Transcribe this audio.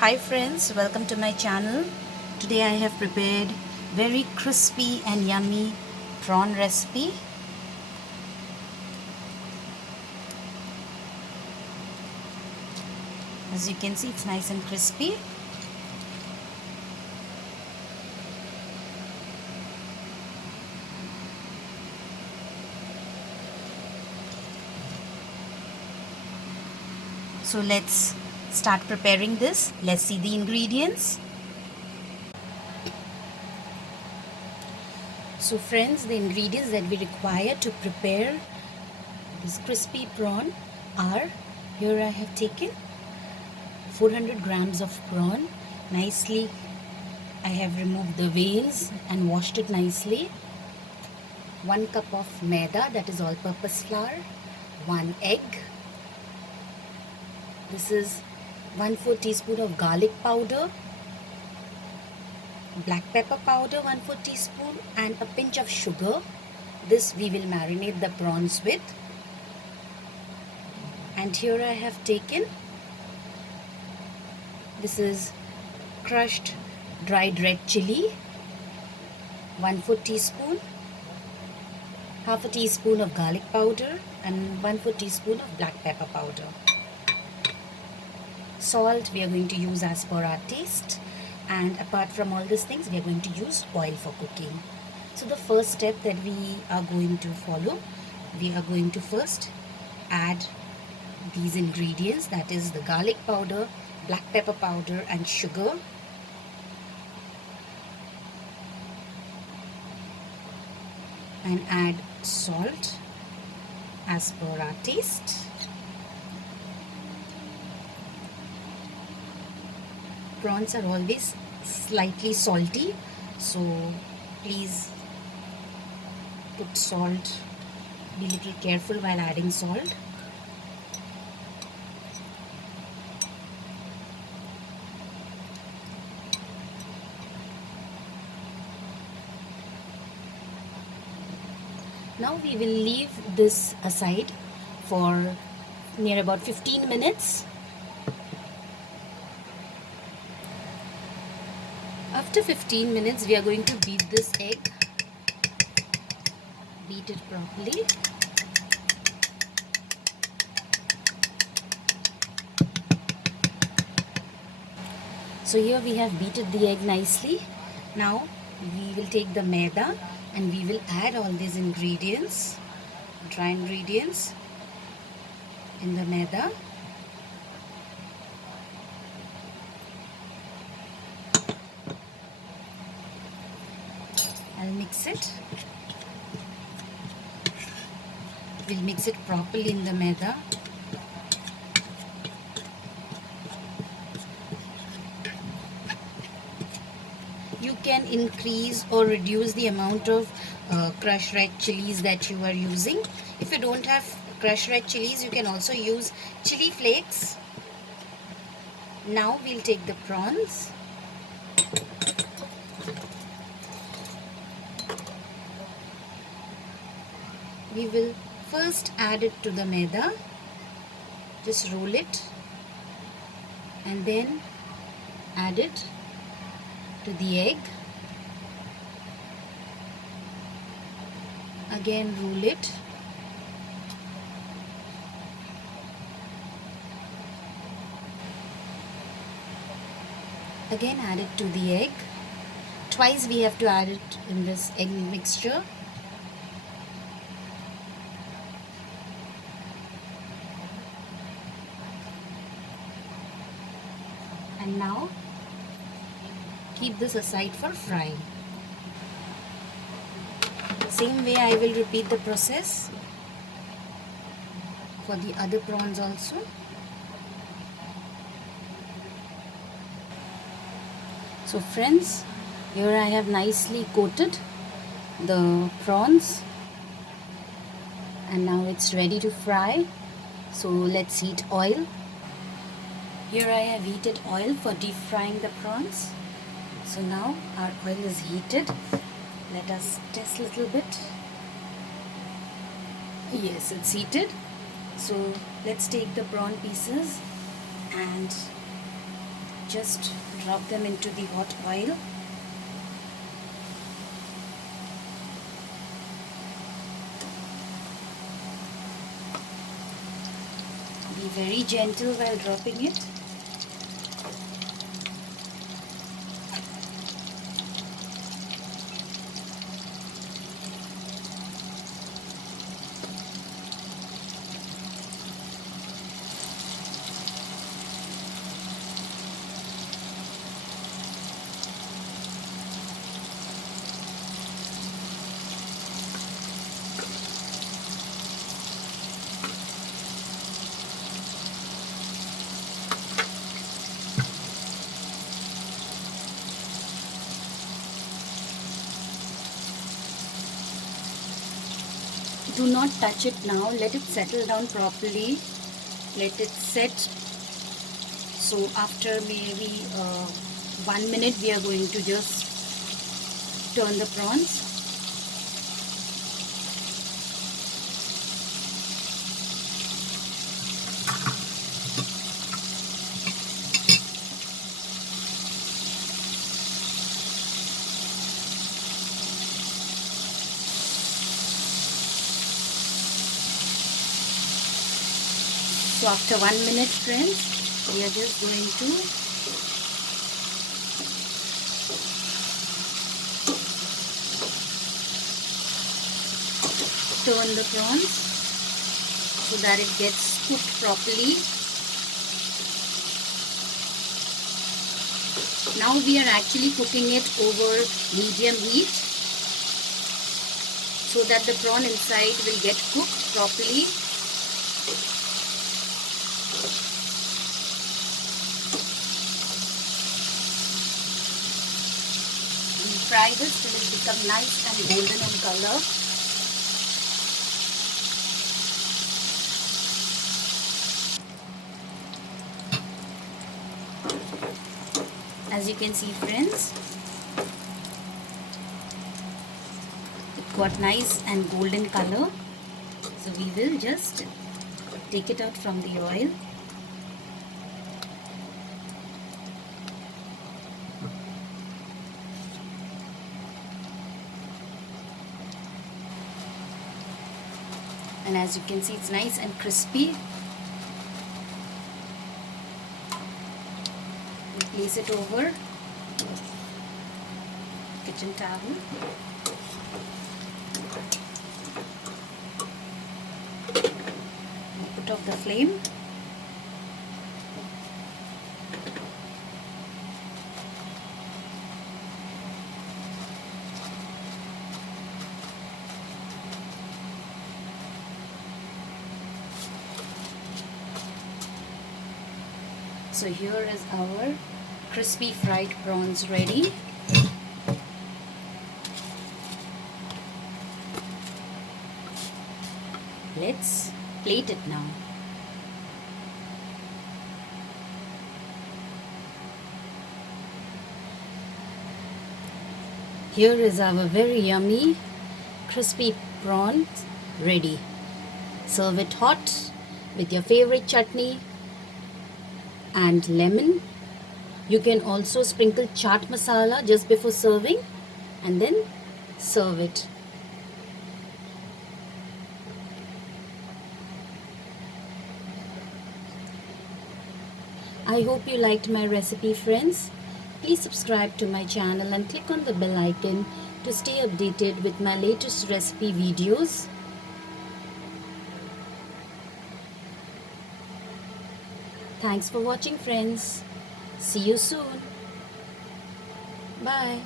Hi friends, welcome to my channel. Today I have prepared very crispy and yummy prawn recipe. As you can see, it's nice and crispy. So let's start preparing this. Let's see the ingredients. So friends, the ingredients that we require to prepare this crispy prawn are, here I have taken 400 grams of prawn. Nicely I have removed the veins and washed it nicely. 1 cup of maida, that is all-purpose flour. 1 egg. This is 1/4 teaspoon of garlic powder, black pepper powder 1/4 teaspoon, and a pinch of sugar. This we will marinate the prawns with. And here I have taken, this is crushed dried red chili 1/4 teaspoon, half a teaspoon of garlic powder, and 1/4 teaspoon of black pepper powder. Salt we are going to use as per our taste, and apart from all these things we are going to use oil for cooking. So the first step that we are going to follow, we are going to first add these ingredients, that is the garlic powder, black pepper powder and sugar. And add salt as per our taste. Prawns are always slightly salty, so please put salt, be little careful while adding salt. Now we will leave this aside for near about 15 minutes. After 15 minutes, we are going to beat this egg. Beat it properly. So here we have beaten the egg nicely. Now we will take the maida and we will add all these ingredients, dry ingredients, in the maida. I'll mix it. We'll mix it properly in the maida. You can increase or reduce the amount of crushed red chilies that you are using. If you don't have crushed red chilies, you can also use chili flakes. Now we'll take the prawns. We will first add it to the maida. Just roll it and then add it to the egg. Again roll it. Again add it to the egg. Twice we have to add it in this egg mixture. And now keep this aside for frying. Same way I will repeat the process for the other prawns also. So friends, here I have nicely coated the prawns and now it's ready to fry. So let's heat oil. Here I have heated oil for deep frying the prawns. So now our oil is heated. Let us test a little bit. Yes, it's heated. So let's take the prawn pieces and just drop them into the hot oil. Be very gentle while dropping it. Do not touch it now. Let it settle down properly. Let it set. So after maybe 1 minute, we are going to just turn the prawns. So after 1 minute, friends, we are just going to turn the prawns so that it gets cooked properly. Now we are actually cooking it over medium heat so that the prawn inside will get cooked properly. Fry this till it becomes nice and golden in color. As you can see, friends, it got nice and golden color. So we will just take it out from the oil. And as you can see, it's nice and crispy. We place it over kitchen towel. Put off the flame. So here is our crispy fried prawns ready. Let's plate it now. Here is our very yummy crispy prawns ready. Serve it hot with your favorite chutney and lemon. You can also sprinkle chaat masala just before serving and then serve it. I hope you liked my recipe, friends. Please subscribe to my channel and click on the bell icon to stay updated with my latest recipe videos. Thanks for watching, friends. See you soon. Bye.